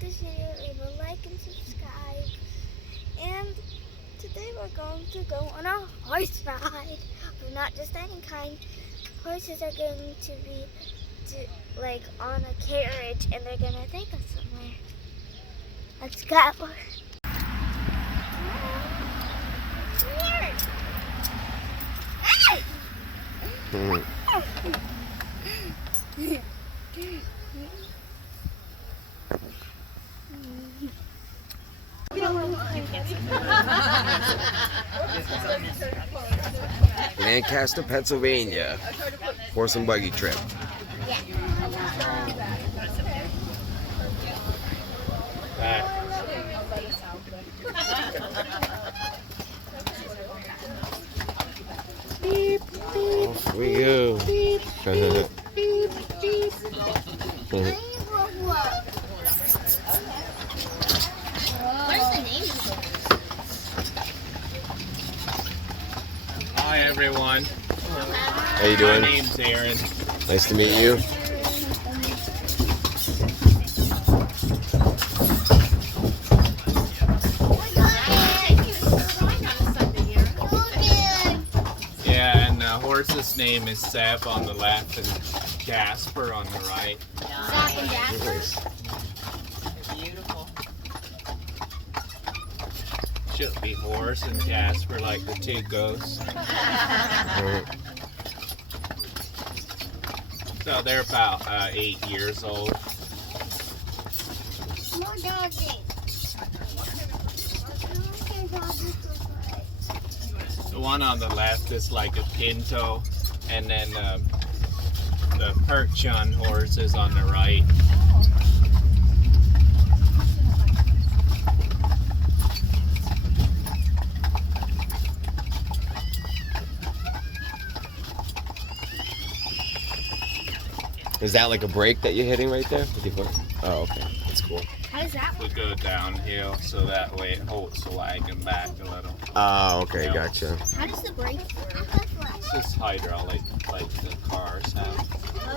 this video, leave a like and subscribe. And today we're going to go on a horse ride. But not just any kind. Horses are going to be like on a carriage and they're going to take us somewhere. Let's go. Lancaster, Pennsylvania. Horse and buggy trip. Off we go. Hi everyone. How you doing? My name's Aaron. Nice to meet you. Yeah, and the horse's name is Seb on the left and Jasper on the right. Zach and Jasper. Beautiful. Should be horse and Jasper like the two ghosts. So they're about 8 years old. More doggy. The one on the left is like a pinto, and then the perch-on horse is on the right. Is that like a brake that you're hitting right there with your foot? Oh, okay. That's cool. How does that We work? go downhill, so that way it holds the wagon back a little. Oh, okay. Yeah. Gotcha. How does the brake work? It's just hydraulic, like the cars have.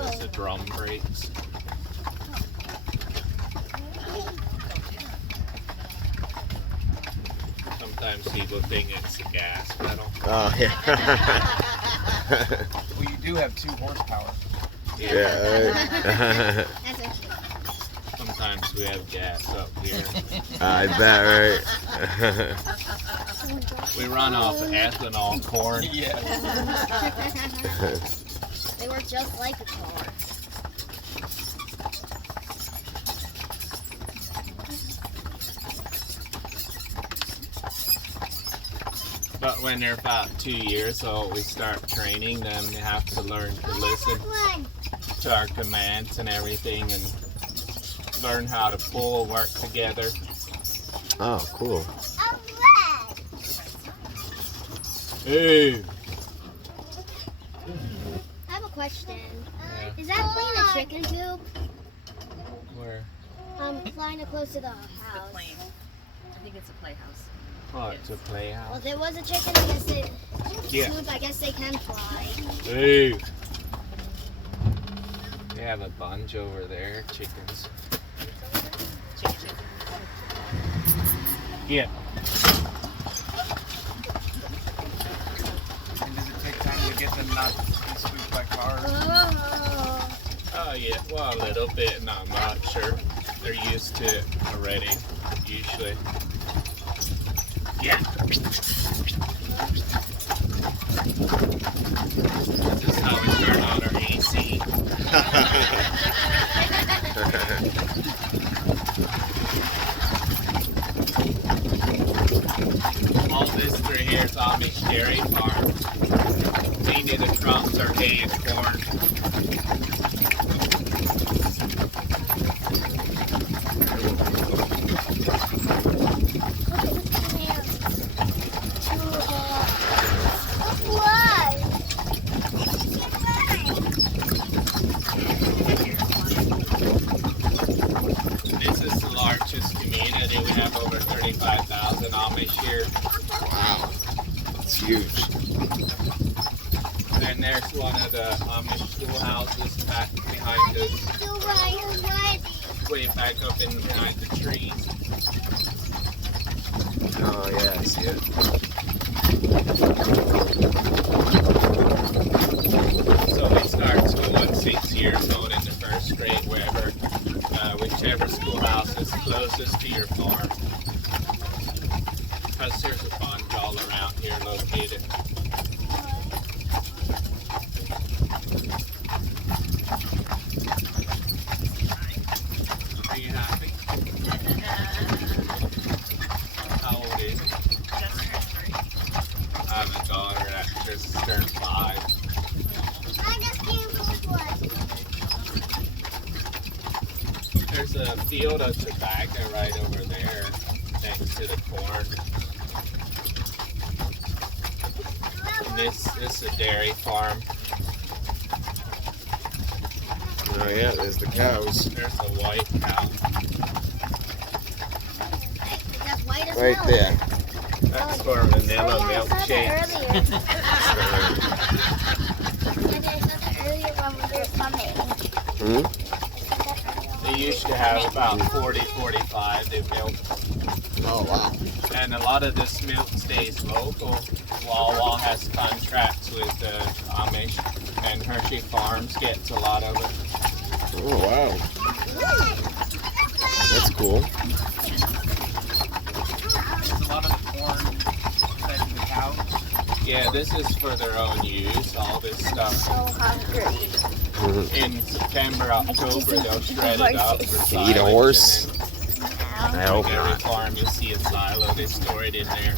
It's the drum brakes. Sometimes people think it's a gas pedal. Oh, yeah. Well, you do have 2 horsepower. Yeah. Right. That's a Sometimes we have gas up here. I bet, right? We run off of ethanol corn. Yeah. They work just like a car. But when they're about 2 years old, we start training them. They have to learn to listen to our commands and everything and learn how to pull, work together. Oh, cool. Hey! I have a question. Yeah. Is that plane a chicken coop? Where? Flying it close to the house. Plane. I think it's a playhouse. Oh, it's a Well, playhouse. there was a chicken. I guess they Yeah. coop. I guess they can fly. Hey! They have a bunch over there, chickens. Yeah. And does it take time to get them not to be spooked by cars? Oh yeah, well a little bit, not much, sure. They're used to it already, usually. Yeah. This is how we turn on our AC. All this through here is Amish dairy farm. Mainly the crops are hay and corn. This is the largest community. We have over 35,000 Amish here. Wow. It's huge. And there's one of the Amish schoolhouses back behind us. way back up in behind the trees. Oh yeah, I see it. So they start school at 6 years old in the first grade, whichever schoolhouse is closest to your farm. Because there's a pond all around here located. Are you happy? How old is he? I have a daughter that just turned 5. I just came from work. There's a field of tobacco right over there next to the corn. And this is a dairy farm. Oh yeah, there's the cows. There's a white cow. That's white as Right milk. there. That's for vanilla I saw that milkshakes. earlier. I saw that earlier when we were coming. Hmm? They used to have about 40, 45 they milk. Oh wow. And a lot of this milk stays local. Wawa has contracts with the Amish, and Hershey Farms gets a lot of it. Oh wow. That's cool. There's a lot of the corn fed to the cows. Yeah, this is for their own use, all this stuff. So hungry. In September, October, they'll shred it up for silage. Can you eat a horse? And I then hope every not. farm you'll see a silo, they store it in there.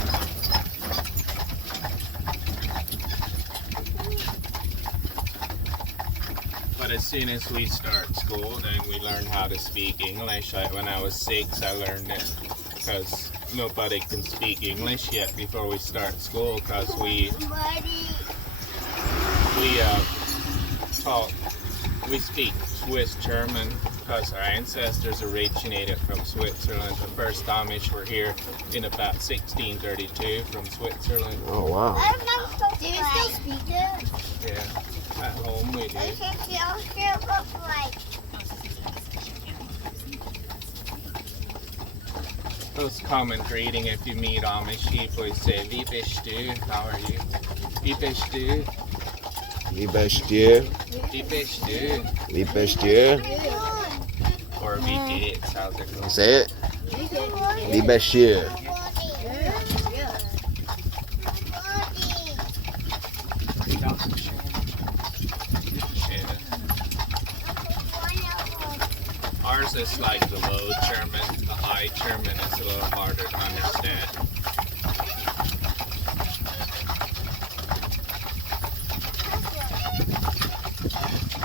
But as soon as we start school, then we learn how to speak English. When I was 6, I learned it because nobody can speak English yet before we start school, because we speak Swiss German because our ancestors originated from Switzerland. The first Amish were here in about 1632 from Switzerland. Oh wow. Do you still speak it? Yeah, at home we do. Most common greeting if you meet Amish people, we say, "Wie bist du?" How are you? "Wie bist du?" Wie bist du? "Wie bist du?" Wie bist du? Or "Wie geht's?" How's it going? Say it. Wie bist du? Ours is like the low German. The high German is a little harder to understand.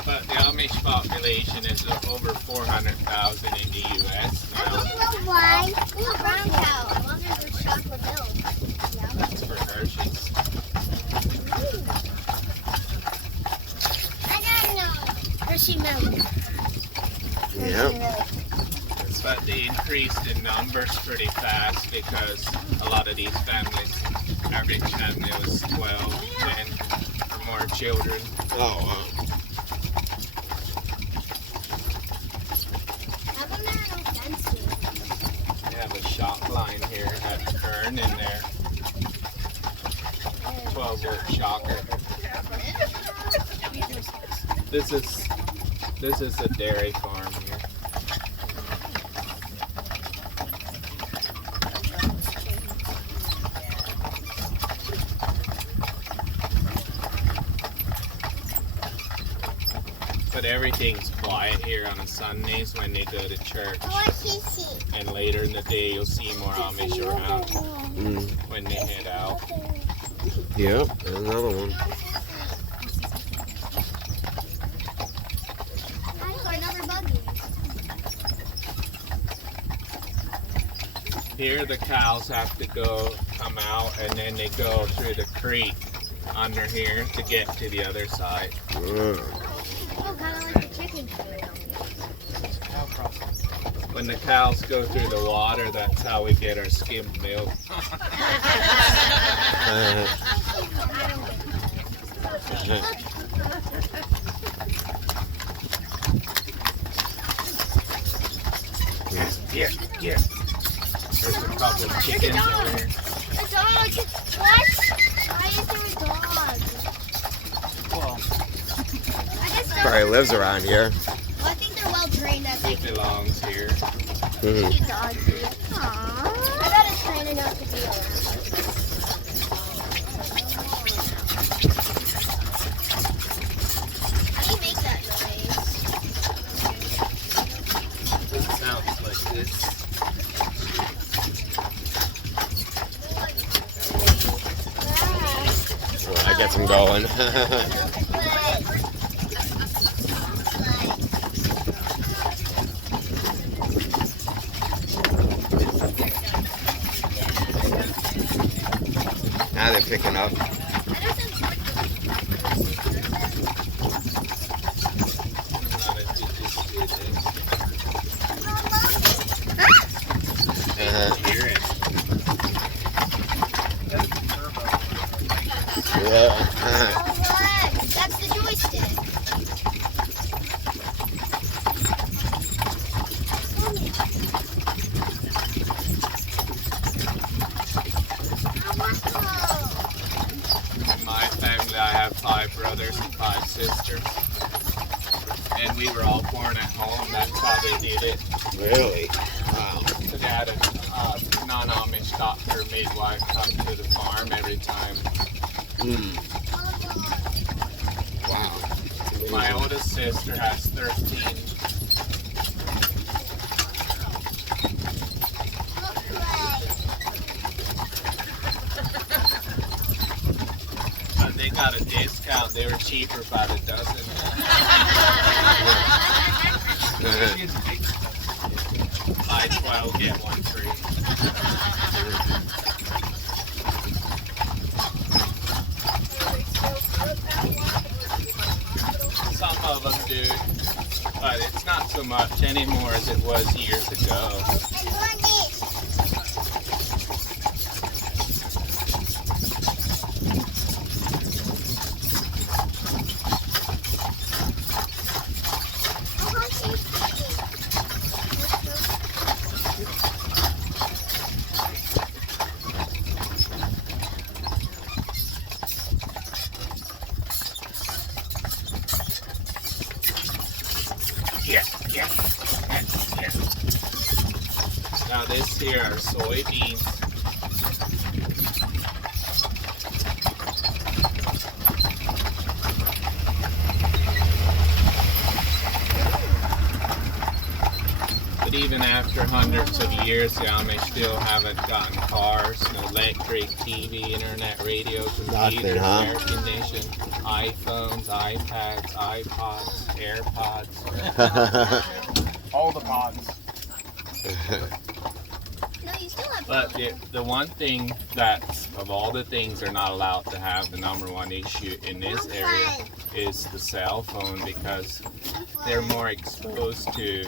But the Amish population is over 400,000 in the U.S. now. Why? Brown cow. I wonder if there's chocolate milk. That's for Hershey's. I don't know. Hershey milk. Yep. But they increased in numbers pretty fast because a lot of these families, average family was 12, 10 or more children. Oh wow. How come there are no fences? They have a shop line here at Kern in there. 12-volt shocker. This is a dairy farm here. But everything's quiet here on Sundays when they go to church. And later in the day you'll see more Amish around when they head out. Yep, there's another one. Another buggy. Here the cows have to come out, and then they go through the creek under here to get to the other side. Oh, kind of like the chicken food. When the cows go through the water, that's how we get our skimmed milk. Here. There's a couple of chickens over here. A dog! What? Why is there a dog? Well, I guess they're... Probably lives around here. Well, I think they're well trained at It belongs here. Mhm. cute dogs. Aww. I bet it's trained enough to be around. How do you make that noise? It sounds like this. Well, that gets them going. Now they're picking up. Hear it. that's the turbo. Yeah. That's the joystick. In my family, I have 5 brothers and 5 sisters. And we were all born at home. That's how they did it. Really? Wow. So they had a non-Amish doctor midwife come to the farm every time. Mm. Wow. My oldest sister has 13. But they got a discount. They were cheaper by the dozen. Buy 12, get one free. Some of them do, but it's not so much anymore as it was years ago. Now this here are soybeans. But even after hundreds of years, the Amish still haven't gotten cars, no electric, TV, internet, radio, computer, Nothing, huh? air conditioning, iPhones, iPads, iPods, AirPods. All the pods. No, you still have But the one thing that's, of all the things they're not allowed to have, the number one issue in this area is the cell phone, because they're more exposed to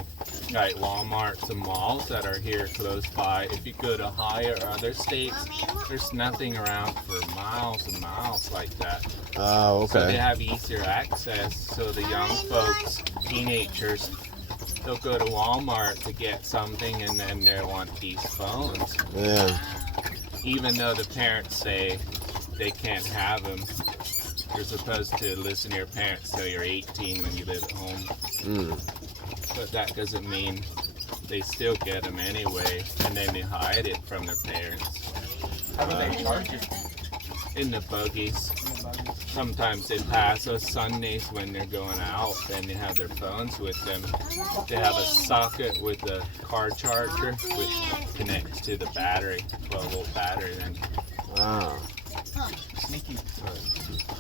like Walmarts and malls that are here close by. If you go to Ohio or other states, there's nothing around for miles and miles like that. Oh, So they okay. have easier access. So the young folks, teenagers, they'll go to Walmart to get something and then they want these phones. Yeah. Even though the parents say they can't have them, you're supposed to listen to your parents till you're 18 when you live at home. Mm. But that doesn't mean they still get them anyway, and then they hide it from their parents. How do they charge you? In the buggies. In the buggies? Sometimes they pass us Sundays when they're going out, then they have their phones with them. They have a socket with a car charger, which connects to the battery, 12-volt battery. Then, Wow. Sneaky.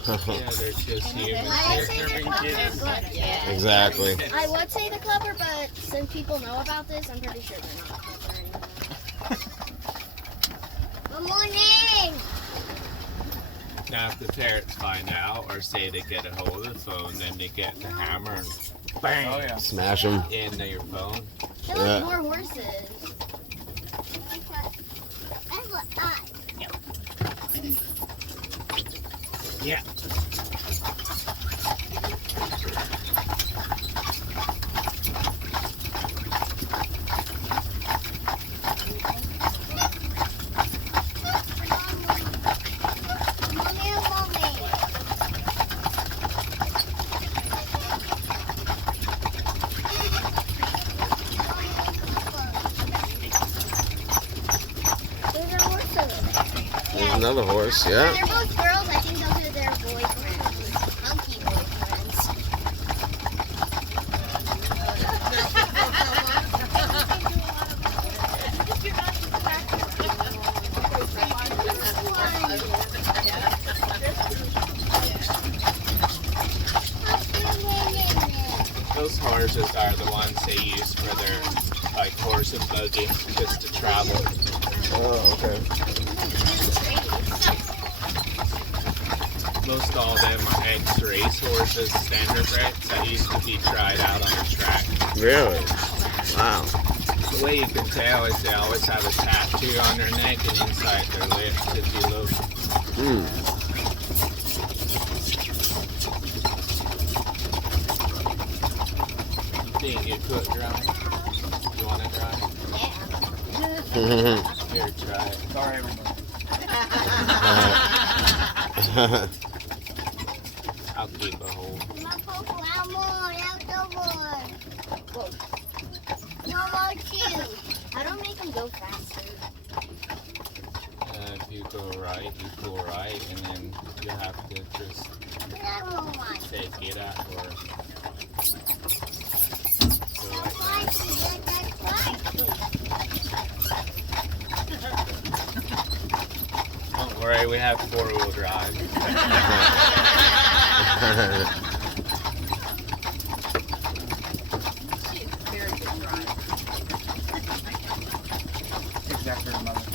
yeah, they're just humans. They're being kids. Exactly. I would say the clever, but since people know about this, I'm pretty sure they're not clever anymore. Good morning! Now, if the parents find out or say they get a hold of the phone, then they get the hammer and bang Oh yeah. Smash them. into your phone. They Yeah. look more horses. Yeah. another horse. Yeah. They're both girls. I think those are their boyfriends. Monkey boyfriends. Those horses are the ones they use for their like horse and buggy, just to travel. Oh, okay. Most all of them are ex-race horses, standardbreds that used to be tried out on the track. Really? Wow. The way you can tell is they always have a tattoo on their neck and inside their lips if you look. Mm. Think you could drive? You want to drive? Yeah. Here, try it. Sorry, everybody. I'll keep a hold. I don't make them go faster. If you go right, you pull right, and then you have to just take it out or go like that. Don't worry, we have 4-wheel drive. She's a very good driver. Exactly her mother.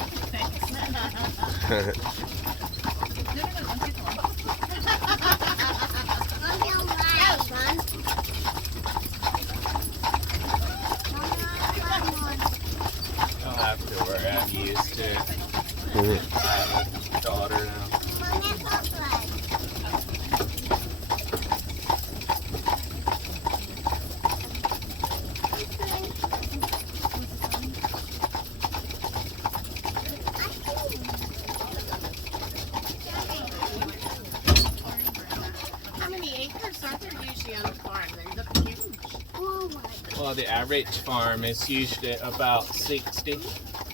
Don't have to worry, I'm used to it. I have a daughter now. How many acres are there usually on the farm? They look huge. Well, the average farm is usually about 60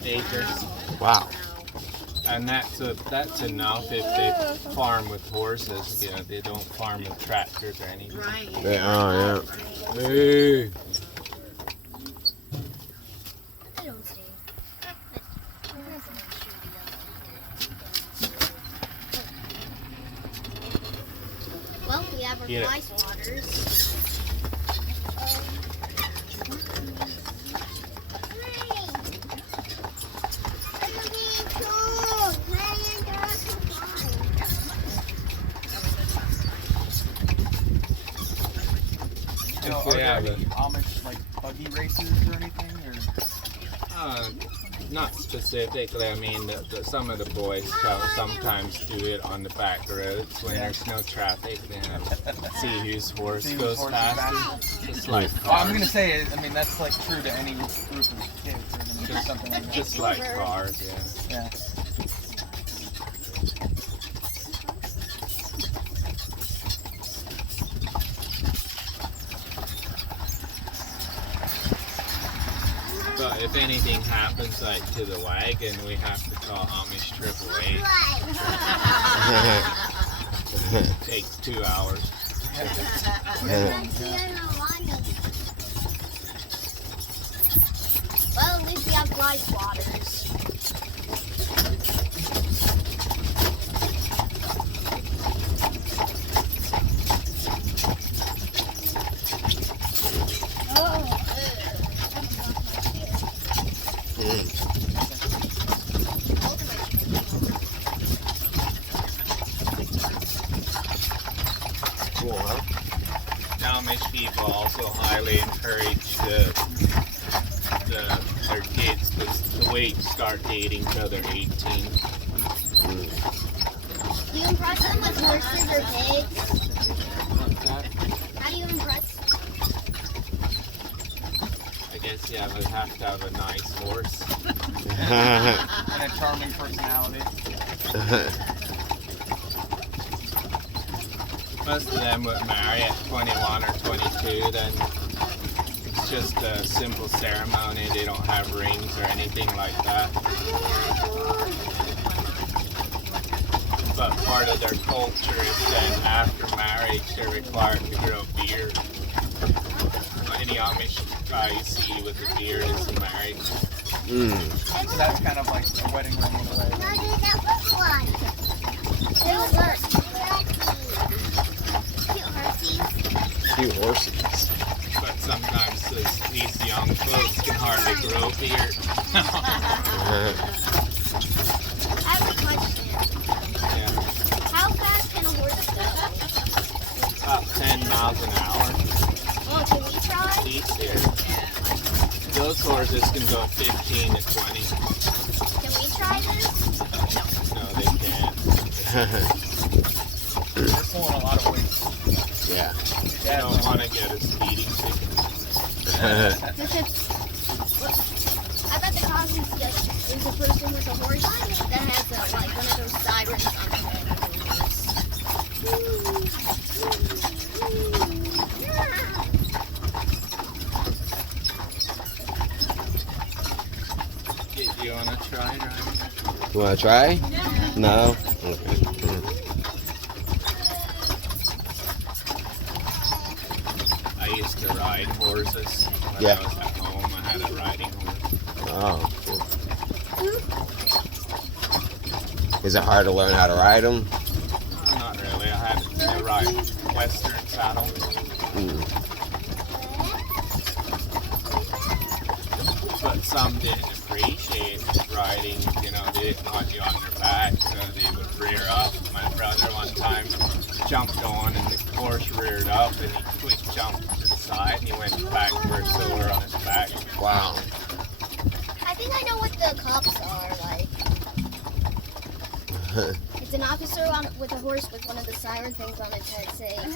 acres. Wow. And that's enough if they farm with horses. You know, they don't farm with tractors or anything. Right. They are, yeah. Hey. I don't see. Well, we have our Get it. fly swatters. You know, If are we there have any a- Amish like buggy races or anything? Or Not specifically. I mean, some of the boys sometimes do it on the back roads when there's no traffic. They see whose horse See whose goes horse is faster. Just like well, I'm gonna cars. say, I mean, that's like true to any group of kids. I mean, just something like that. Just like cars, yeah. Yeah. But if anything happens like to the wagon, we have to call Amish AAA. Takes 2 hours. Well, at least we have fly swatters. Cool, huh? The Amish people also highly encourage their kids to wait to start dating till they're 18. Do you impress them with horses or pigs? How do you impress? I guess you would have to have a nice horse. And a charming personality. Most of them would marry at 21 or 22, then it's just a simple ceremony. They don't have rings or anything like that. But part of their culture is that after marriage, they're required to grow beard. Any Amish guy you see with a beard is married. So that's kind of like a wedding ring in a way. Cute horses. But sometimes these young folks can hardly grow beard. I have a question. Yeah. How fast can a horse go? About 10 miles an hour. Oh, can we try? Each there. Those horses can go 15 to 20. Can we try this? No, they can't. They're pulling a lot of weight. Yeah. They don't want to get a speeding ticket. I bet the costume sketch is a person with a horse that has like one of those sirens on the head. You want to try, Ryan? You want to try? No? Okay. I used to ride horses when Yeah. I was at home. I had a riding horse. Oh, cool. Is it hard to learn how to ride them? Not really. I had to ride Western saddle. But some didn't appreciate riding. You know, they didn't want you on their back, so they would rear up. My brother one time jumped on and the horse reared up and he quick jumped to the side and he went backwards so we're on his back. Wow. I think I know what the cops are like. It's an officer with a horse with one of the siren things on its head saying,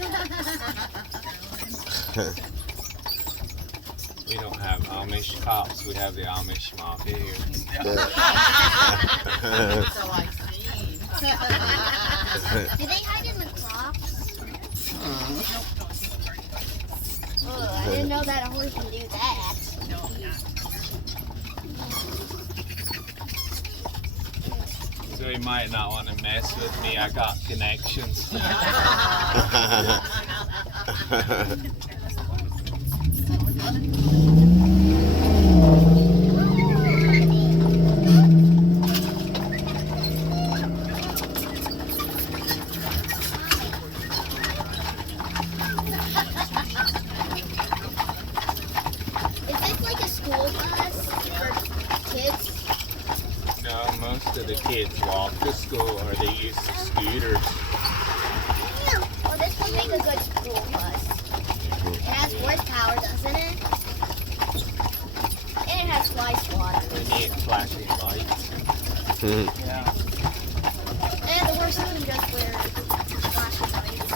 We don't have Amish cops, we have the Amish mafia here. So I see. do they hide in the crops? Oh, I didn't know that a horse can do that. So he might not want to mess with me, I got connections. Is this like a school bus for kids? No, most of the kids walk to school or they use the scooters. Well, this would make a good school bus. It has horsepower, doesn't it? And it has fly swatter. They need flashing lights. Yeah. And the horses can just wear flashing lights.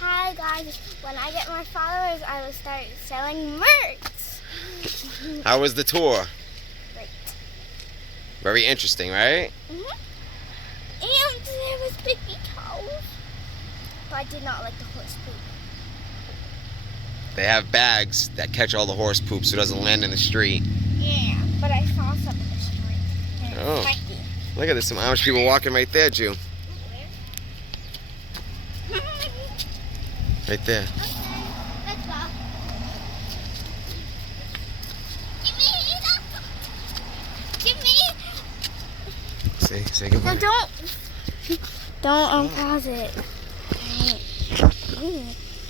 Hi guys, when I get my followers, I will start selling merch. How was the tour? Great. Very interesting, right? And there was baby towels. But I did not like the horse poop. They have bags that catch all the horse poop so it doesn't land in the street. Yeah, but I saw some in the street. And Oh. it's tiny. Look at this, some Amish people walking right there, Jew. Right there. Let's go. Give me. Say goodbye. No, don't unpause it.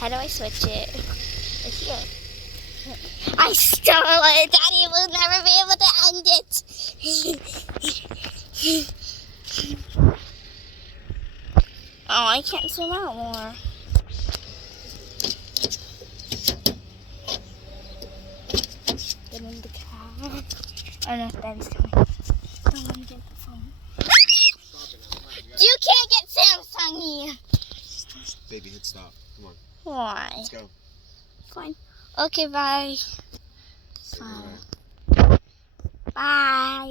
How do I switch it? Right here. I stole it. Daddy will never be able to end it. Oh, I can't swim out more. Get in the car. Oh no, Daddy's coming. Don't let me get the phone. You can't get Samsung here. Baby, hit stop. Come on, Why? let's go. Fine. Okay, bye. Bye. Bye.